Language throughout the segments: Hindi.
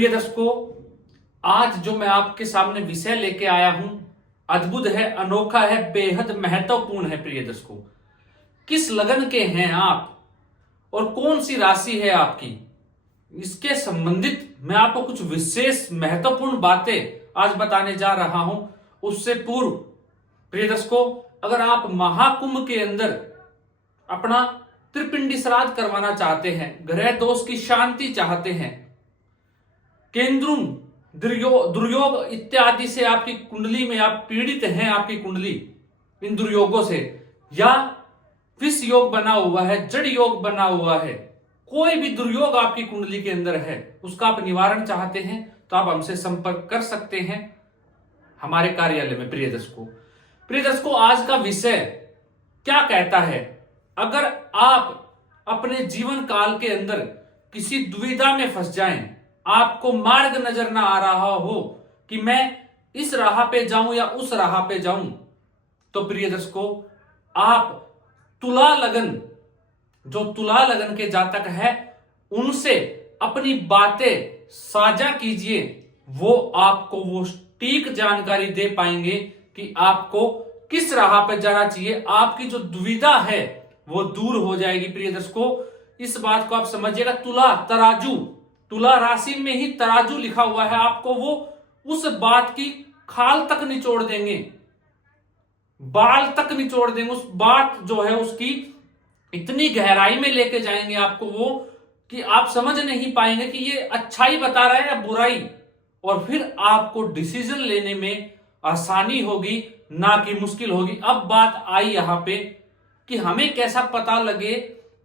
प्रिय दर्शकों, आज जो मैं आपके सामने विषय लेके आया हूं, अद्भुत है, अनोखा है, बेहद महत्वपूर्ण है। प्रिय दर्शकों, किस लगन के हैं आप और कौन सी राशि है आपकी, इसके संबंधित मैं आपको कुछ विशेष महत्वपूर्ण बातें आज बताने जा रहा हूं। उससे पूर्व प्रिय दर्शकों, अगर आप महाकुंभ के अंदर अपना त्रिपिंडी श्राद्ध करवाना चाहते हैं, ग्रह दोष की शांति चाहते हैं, केंद्रुम दुर्योग इत्यादि से आपकी कुंडली में आप पीड़ित हैं, आपकी कुंडली इन दुर्योगों से, या विष योग बना हुआ है, जड़ योग बना हुआ है, कोई भी दुर्योग आपकी कुंडली के अंदर है, उसका आप निवारण चाहते हैं तो आप हमसे संपर्क कर सकते हैं हमारे कार्यालय में। प्रिय दर्शकों, आज का विषय क्या कहता है? अगर आप अपने जीवन काल के अंदर किसी दुविधा में फंस जाएं, आपको मार्ग नजर ना आ रहा हो कि मैं इस राह पे जाऊं या उस राह पे जाऊं, तो प्रिय दर्शकों, आप तुला लगन के जातक है, उनसे अपनी बातें साझा कीजिए। वो आपको वो सटीक जानकारी दे पाएंगे कि आपको किस राह पे जाना चाहिए। आपकी जो दुविधा है वो दूर हो जाएगी। प्रिय दर्शकों, इस बात को आप समझिएगा। तुला राशि में ही तराजू लिखा हुआ है। आपको वो उस बात की खाल तक निचोड़ देंगे, बाल तक निचोड़ देंगे। उस बात जो है उसकी इतनी गहराई में लेके जाएंगे आपको वो, कि आप समझ नहीं पाएंगे कि ये अच्छाई बता रहा है या बुराई, और फिर आपको डिसीजन लेने में आसानी होगी, ना कि मुश्किल होगी। अब बात आई यहां पे कि हमें कैसा पता लगे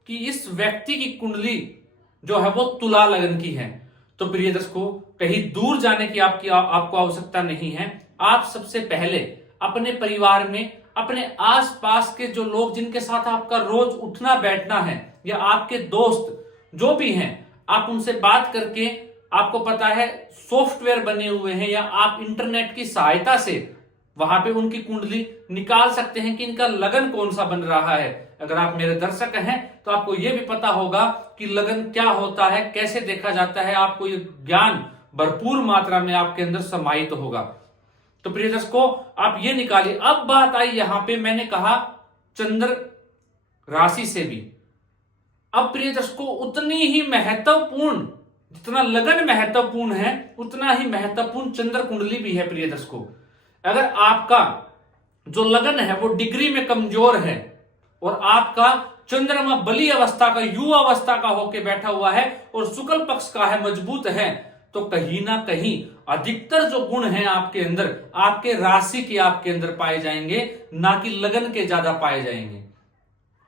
कि इस व्यक्ति की कुंडली जो है वो तुला लगन की है। तो प्रिय दर्शकों, कहीं दूर जाने की आपको आवश्यकता नहीं है। आप सबसे पहले अपने परिवार में, अपने आसपास के जो लोग जिनके साथ आपका रोज उठना बैठना है, या आपके दोस्त जो भी हैं, आप उनसे बात करके, आपको पता है सॉफ्टवेयर बने हुए हैं, या आप इंटरनेट की सहायता से वहां पे उनकी कुंडली निकाल सकते हैं कि इनका लगन कौन सा बन रहा है। अगर आप मेरे दर्शक हैं तो आपको यह भी पता होगा कि लगन क्या होता है, कैसे देखा जाता है। आपको ये ज्ञान भरपूर मात्रा में आपके अंदर समाहित होगा। तो प्रिय दर्शकों, आप ये निकालिए। अब बात आई यहां पे, मैंने कहा चंद्र राशि से भी। अब प्रिय दर्शकों, उतनी ही महत्वपूर्ण, जितना लगन महत्वपूर्ण है, उतना ही महत्वपूर्ण चंद्र कुंडली भी है। प्रिय दर्शकों, अगर आपका जो लगन है वो डिग्री में कमजोर है और आपका चंद्रमा बली अवस्था का, युवा अवस्था का होके बैठा हुआ है और शुक्ल पक्ष का है, मजबूत है, तो कहीं ना कहीं अधिकतर जो गुण हैं आपके अंदर, आपके राशि के आपके अंदर पाए जाएंगे, ना कि लगन के ज्यादा पाए जाएंगे।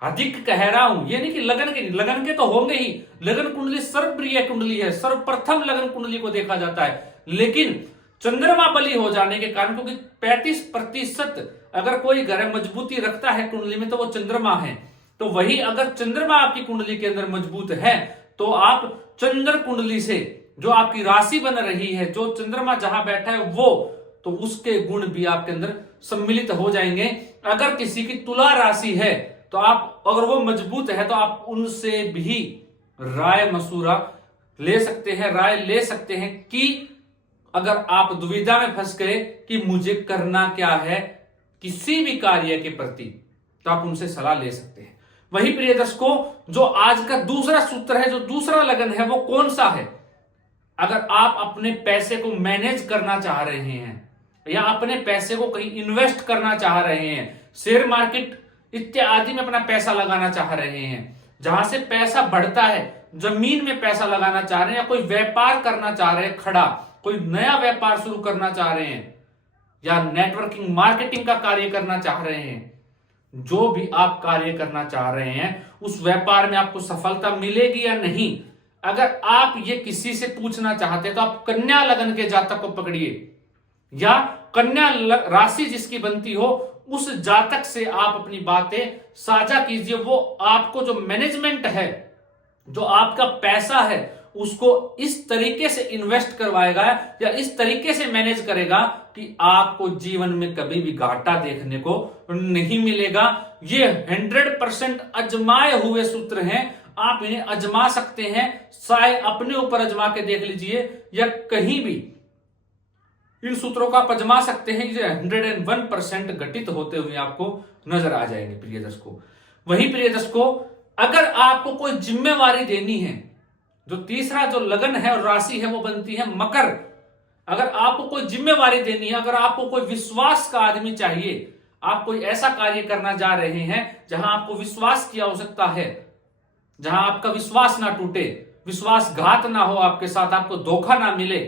अधिक कह रहा हूं, ये नहीं कि लगन के तो होंगे ही। लगन कुंडली सर्वप्रिय कुंडली है, सर्वप्रथम लगन कुंडली को देखा जाता है। लेकिन चंद्रमा बली हो जाने के कारण, क्योंकि 35% अगर कोई ग्रह मजबूती रखता है कुंडली में तो वो चंद्रमा है, तो वही अगर चंद्रमा आपकी कुंडली के अंदर मजबूत है तो आप चंद्र कुंडली से जो आपकी राशि बन रही है, जो चंद्रमा जहां बैठा है वो, तो उसके गुण भी आपके अंदर सम्मिलित हो जाएंगे। अगर किसी की तुला राशि है तो आप, अगर वो मजबूत है तो आप उनसे भी राय मशूरा ले सकते हैं कि अगर आप दुविधा में फंस गए कि मुझे करना क्या है किसी भी कार्य के प्रति, तो आप उनसे सलाह ले सकते हैं। वही प्रिय दर्शकों, जो आज का दूसरा सूत्र है, जो दूसरा लगन है, वो कौन सा है? अगर आप अपने पैसे को मैनेज करना चाह रहे हैं, या अपने पैसे को कहीं इन्वेस्ट करना चाह रहे हैं, शेयर मार्केट इत्यादि में अपना पैसा लगाना चाह रहे हैं, जहां से पैसा बढ़ता है, जमीन में पैसा लगाना चाह रहे हैं, या कोई व्यापार करना चाह रहे हैं खड़ा, कोई नया व्यापार शुरू करना चाह रहे हैं, या नेटवर्किंग मार्केटिंग का कार्य करना चाह रहे हैं, जो भी आप कार्य करना चाह रहे हैं, उस व्यापार में आपको सफलता मिलेगी या नहीं, अगर आप ये किसी से पूछना चाहते हैं तो आप कन्या लगन के जातक को पकड़िए, या कन्या राशि जिसकी बनती हो उस जातक से आप अपनी बातें साझा कीजिए। वो आपको जो मैनेजमेंट है, जो आपका पैसा है, उसको इस तरीके से इन्वेस्ट करवाएगा या इस तरीके से मैनेज करेगा कि आपको जीवन में कभी भी घाटा देखने को नहीं मिलेगा। ये 100% अजमाए हुए सूत्र हैं। आप इन्हें अजमा सकते हैं, चाहे अपने ऊपर अजमा के देख लीजिए या कहीं भी इन सूत्रों का आप अजमा सकते हैं। ये 101% घटित होते हुए आपको नजर आ जाएंगे प्रिय दर्शकों। वहीं प्रिय दर्शकों, अगर आपको कोई जिम्मेवारी देनी है, जो तीसरा जो लगन है और राशि है वो बनती है मकर। अगर आपको कोई जिम्मेवारी देनी है, अगर आपको कोई विश्वास का आदमी चाहिए, आप कोई ऐसा कार्य करना जा रहे हैं जहां आपको विश्वास की आवश्यकता है, जहां आपका विश्वास ना टूटे, विश्वासघात ना हो आपके साथ, आपको धोखा ना मिले,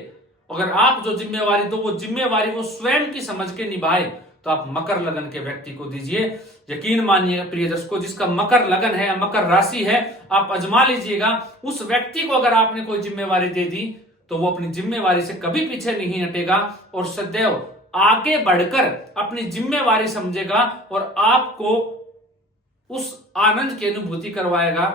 अगर आप जो जिम्मेवारी दो वो जिम्मेवारी वो स्वयं की समझ के निभाए, तो आप मकर लगन के व्यक्ति को दीजिए। यकीन मानिएगा प्रिय दर्शकों, जिसका मकर लगन है, मकर राशि है, आप अजमा लीजिएगा। उस व्यक्ति को अगर आपने कोई जिम्मेवारी दे दी तो वो अपनी जिम्मेवारी से कभी पीछे नहीं हटेगा और सदैव आगे बढ़कर अपनी जिम्मेवारी समझेगा और आपको उस आनंद की अनुभूति करवाएगा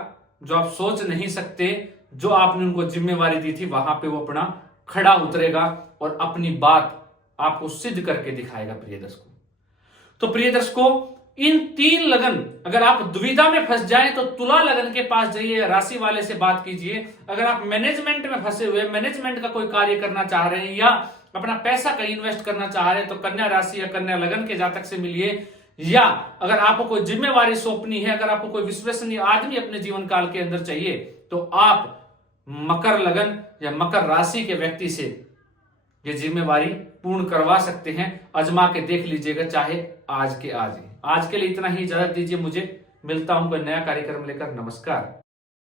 जो आप सोच नहीं सकते। जो आपने उनको जिम्मेवारी दी थी वहां पे वो अपना खड़ा उतरेगा और अपनी बात आपको सिद्ध करके दिखाएगा प्रिय दर्शकों। तो प्रिय दर्शकों, इन 3 लगन, अगर आप दुविधा में फंस जाएं तो तुला लगन के पास जाइए, राशि वाले से बात कीजिए। अगर आप मैनेजमेंट में फंसे हुए, मैनेजमेंट का कोई कार्य करना चाह रहे हैं या अपना पैसा कहीं इन्वेस्ट करना चाह रहे हैं, तो कन्या राशि या कन्या लगन के जातक से मिलिए। या अगर आपको कोई जिम्मेवारी सौंपनी है, अगर आपको कोई विश्वसनीय आदमी अपने जीवन काल के अंदर चाहिए, तो आप मकर लगन या मकर राशि के व्यक्ति से ये जिम्मेवारी पूर्ण करवा सकते हैं। अजमा के देख लीजिएगा, चाहे आज के आज ही। आज के लिए इतना ही, इजाजत दीजिए मुझे, मिलता हूं कोई नया कार्यक्रम लेकर। नमस्कार।